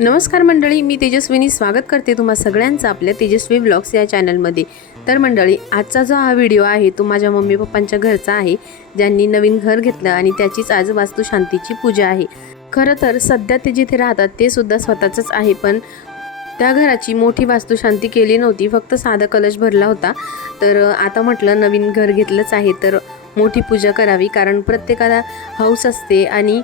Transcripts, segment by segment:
नमस्कार मंडळी मी तेजस्विनी स्वागत करते तुम्हा सगळ्यांचं आपल्या तेजस्वी ब्लॉग्स या चॅनलमध्ये. तर मंडळी आजचा जो हा व्हिडिओ आहे तो माझ्या मम्मी पप्पांच्या घरचा आहे. ज्यांनी नवीन घर घेतलं आणि त्याचीच आज वास्तुशांतीची पूजा आहे. खरं तर सध्या ते जिथे राहतात ते सुद्धा स्वतःचंच आहे पण त्या घराची मोठी वास्तुशांती केली नव्हती. फक्त साधा कलश भरला होता. तर आता म्हटलं नवीन घर घेतलंच आहे तर मोठी पूजा करावी कारण प्रत्येकाला हौस असते आणि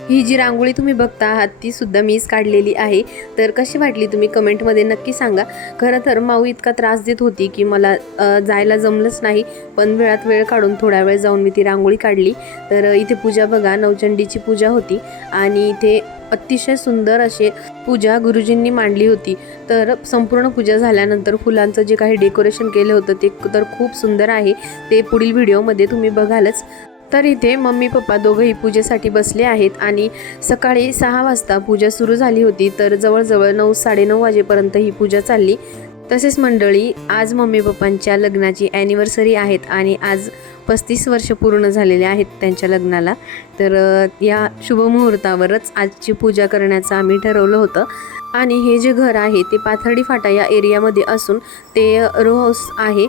ही जी रांगोळी तुम्ही बघता आहात ती सुद्धा मीच काढलेली आहे. तर कशी वाटली तुम्ही कमेंटमध्ये नक्की सांगा. खरं तर माऊ इतका त्रास देत होती की मला जायला जमलंच नाही. पण वेळात वेळ काढून थोडा वेळ जाऊन मी ती रांगोळी काढली. तर इथे पूजा बघा नवचंडीची पूजा होती. आणि इथे अतिशय सुंदर असे पूजा गुरुजींनी मांडली होती. तर संपूर्ण पूजा झाल्यानंतर फुलांचं जे काही डेकोरेशन केलं होतं ते तर खूप सुंदर आहे. ते पुढील व्हिडिओमध्ये तुम्ही बघालच. तर इथे मम्मी पप्पा दोघंही पूजेसाठी बसले आहेत आणि सकाळी सहा वाजता पूजा सुरू झाली होती. तर जवळजवळ नऊ साडेनऊ वाजेपर्यंत ही पूजा चालली. तसेच मंडळी आज मम्मी पप्पांच्या लग्नाची ॲनिव्हर्सरी आहेत आणि आज पस्तीस वर्ष पूर्ण झालेले आहेत त्यांच्या लग्नाला. तर या शुभमुहूर्तावरच आजची पूजा करण्याचं आम्ही ठरवलं होतं. आणि हे जे घर आहे ते पाथर्डी फाटा या एरियामध्ये असून ते रो हाऊस आहे.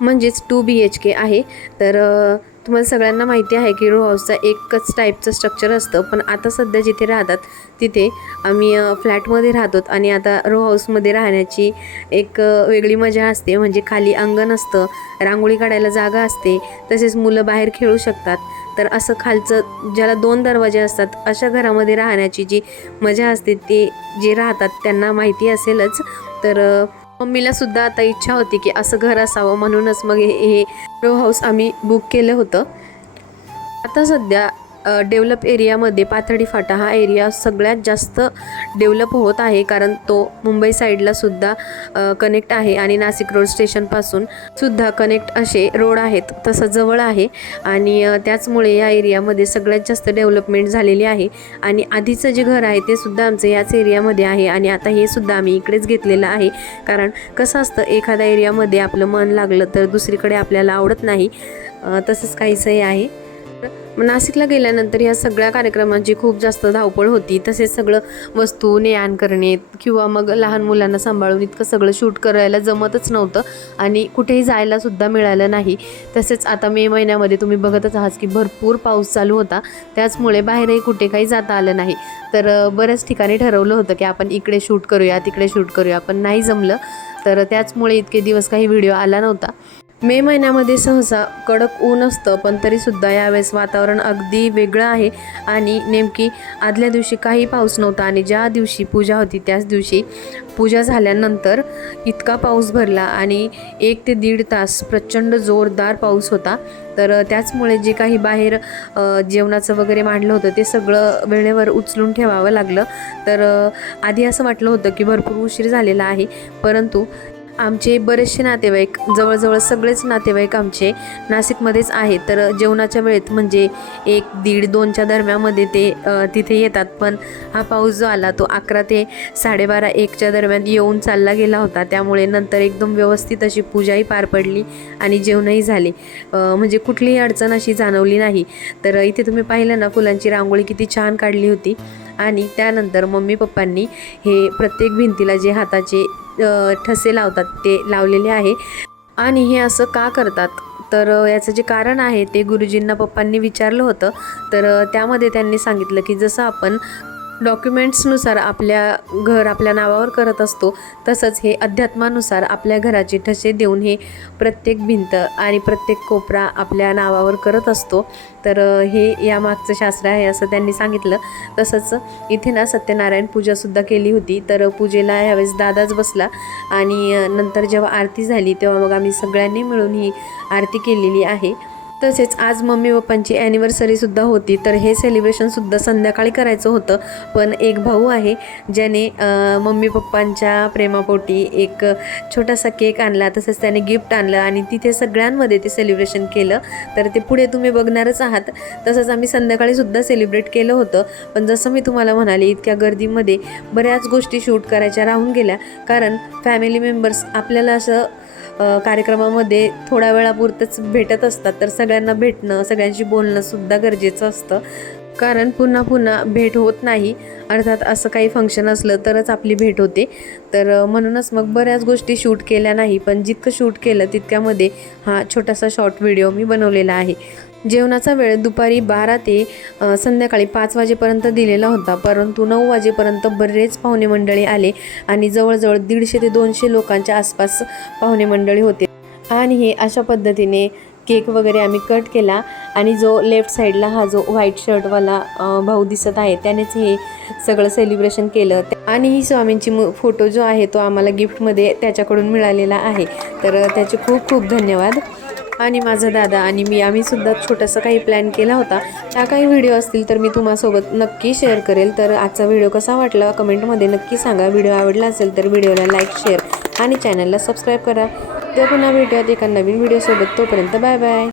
म्हणजेच टू बी एच के आहे. तर तुम्हाला सगळ्यांना माहिती आहे की रो हाऊसचा एकच टाईपचं स्ट्रक्चर असतं. पण आता सध्या जिथे राहतात तिथे आम्ही फ्लॅटमध्ये राहतो आणि आता रो हाऊसमध्ये राहण्याची एक वेगळी मजा असते. म्हणजे खाली अंगण असतं रांगोळी काढायला जागा असते तसेच मुलं बाहेर खेळू शकतात. तर असं खालचं ज्याला दोन दरवाजे असतात अशा घरामध्ये राहण्याची जी मजा असते ते जे राहतात त्यांना माहिती असेलच. तर मम्मीला सुद्धा आता इच्छा होती की असं घर असावं म्हणूनच मग हे रो हाऊस आम्ही बुक केलं होतं. आता सध्या डेव्हलप एरियामध्ये पाथर्डी फाटा हा एरिया सगळ्यात जास्त डेव्हलप होत आहे कारण तो मुंबई साईडला सुद्धा कनेक्ट आहे आणि नाशिक रोड स्टेशनपासून सुद्धा कनेक्ट असे रोड आहेत. तसं जवळ आहे आणि त्याचमुळे या एरियामध्ये सगळ्यात जास्त डेव्हलपमेंट झालेली आहे आणि आधीचं जे घर आहे ते सुद्धा आमचं याच एरियामध्ये आहे आणि आता हे सुद्धा आम्ही इकडेच घेतलेलं आहे. कारण कसं असतं एखाद्या एरियामध्ये आपलं मन लागलं तर दुसरीकडे आपल्याला आवडत नाही. तसंच काहीसंही आहे. नाशिकला गेल्यानंतर या सगळ्या कार्यक्रमांची खूप जास्त धावपळ होती. तसेच सगळं वस्तू ने आण करणे किंवा मग लहान मुलांना सांभाळून इतकं सगळं शूट करायला जमतच नव्हतं आणि कुठेही जायला सुद्धा मिळालं नाही. तसेच आता मे महिन्यामध्ये तुम्ही बघतच आहात की भरपूर पाऊस चालू होता. त्याचमुळे बाहेरही कुठे काही जाता आलं नाही. तर बऱ्याच ठिकाणी ठरवलं होतं की आपण इकडे शूट करूया तिकडे शूट करूया पण नाही जमलं. तर त्याचमुळे इतके दिवस काही व्हिडिओ आला नव्हता. मे महिन्यामध्ये सहसा कडक ऊन असतं पण तरीसुद्धा यावेळेस वातावरण अगदी वेगळं आहे. आणि नेमकी आदल्या दिवशी काही पाऊस नव्हता आणि ज्या दिवशी पूजा होती त्याच दिवशी पूजा झाल्यानंतर इतका पाऊस भरला आणि एक ते दीड तास प्रचंड जोरदार पाऊस होता. तर त्याचमुळे जे काही बाहेर जेवणाचं वगैरे मांडलं होतं ते सगळं वेळेवर उचलून ठेवावं लागलं. तर आधी असं वाटलं होतं की भरपूर उशीर झालेला आहे परंतु आमचे बरेचसे नातेवाईक जवळजवळ सगळेच नातेवाईक आमचे नाशिकमध्येच आहेत. तर जेवणाच्या वेळेत म्हणजे एक दीड दोनच्या दरम्यामध्ये ते तिथे येतात. पण हा पाऊस जो आला तो अकरा ते साडेबारा एकच्या दरम्यान येऊन चालला गेला होता. त्यामुळे नंतर एकदम व्यवस्थित अशी पूजाही पार पडली आणि जेवणही झाले. म्हणजे कुठलीही अडचण अशी जाणवली नाही. तर इथे तुम्ही पाहिलं ना फुलांची रांगोळी किती छान काढली होती. आणि त्यानंतर मम्मी पप्पांनी हे प्रत्येक भिंतीला जे हाताचे ठसे लावतात ते लावलेले आहे. आणि हे असं का करतात? तर याचं जे कारण आहे ते गुरुजींना पप्पांनी विचारलं होतं. तर त्यामध्ये त्यांनी सांगितलं की जसं आपण डॉक्युमेंट्सनुसार आपल्या घर आपल्या नावावर करत असतो तसंच हे अध्यात्मानुसार आपल्या घराचे ठसे देऊन हे प्रत्येक भिंत आणि प्रत्येक कोपरा आपल्या नावावर करत असतो. तर हे यामागचं शास्त्र आहे असं त्यांनी सांगितलं. तसंच इथे ना सत्यनारायण पूजासुद्धा केली होती. तर पूजेला ह्यावेळेस दादाच बसला आणि नंतर जेव्हा आरती झाली तेव्हा मग आम्ही सगळ्यांनी मिळून ही आरती केलेली आहे. तसेच आज मम्मी पप्पांची ॲनिव्हर्सरीसुद्धा होती तर हे सेलिब्रेशनसुद्धा संध्याकाळी करायचं होतं. पण एक भाऊ आहे ज्याने मम्मी पप्पांच्या प्रेमापोटी एक छोटासा केक आणला तसंच त्याने गिफ्ट आणलं आणि तिथे सगळ्यांमध्ये ते सेलिब्रेशन केलं. तर ते पुढे तुम्ही बघणारच आहात. तसंच आम्ही संध्याकाळीसुद्धा सेलिब्रेट केलं होतं. पण जसं मी तुम्हाला म्हणाले इतक्या गर्दीमध्ये बऱ्याच गोष्टी शूट करायच्या राहून गेल्या. कारण फॅमिली मेंबर्स आपल्याला असं कार्यक्रमामध्ये थोड्या वेळापुरतंच भेटत असतात. तर सगळ्यांना भेटणं सगळ्यांशी बोलणंसुद्धा गरजेचं असतं. कारण पुन्हा पुन्हा भेट होत नाही. अर्थात असं काही फंक्शन असलं तरच आपली भेट होते. तर म्हणूनच मग बऱ्याच गोष्टी शूट केल्या नाही. पण जितकं शूट केलं तितक्यामध्ये हा छोटासा शॉर्ट व्हिडिओ मी बनवलेला आहे. जेवणाचा वेळ दुपारी बारा ते संध्याकाळी पाच वाजेपर्यंत दिलेला होता. परंतु नऊ वाजेपर्यंत बरेच पाहुणे मंडळी आले आणि जवळजवळ दीडशे ते दोनशे लोकांच्या आसपास पाहुणे मंडळी होते. आणि हे अशा पद्धतीने केक वगैरे आम्ही कट केला आणि जो लेफ्ट साईडला हा जो व्हाईट शर्टवाला भाऊ दिसत आहे त्यानेच हे सगळं सेलिब्रेशन केलं. आणि ही स्वामींची फोटो जो आहे तो आम्हाला गिफ्टमध्ये त्याच्याकडून मिळालेला आहे. तर त्याचे खूप खूप धन्यवाद. आणि माझा दादा आणि मी आम्ही सुद्धा छोटासा काही प्लॅन केला होता. त्या काही व्हिडिओ असतील तर मी तुम्हासोबत नक्की शेअर करेल. तर आजचा व्हिडिओ कसा वाटला कमेंटमध्ये नक्की सांगा. व्हिडिओ आवडला असेल तर व्हिडिओला लाईक शेअर आणि चॅनलला सबस्क्राईब करा. तर पुन्हा भेटूयात एका नवीन व्हिडिओसोबत तोपर्यंत बाय बाय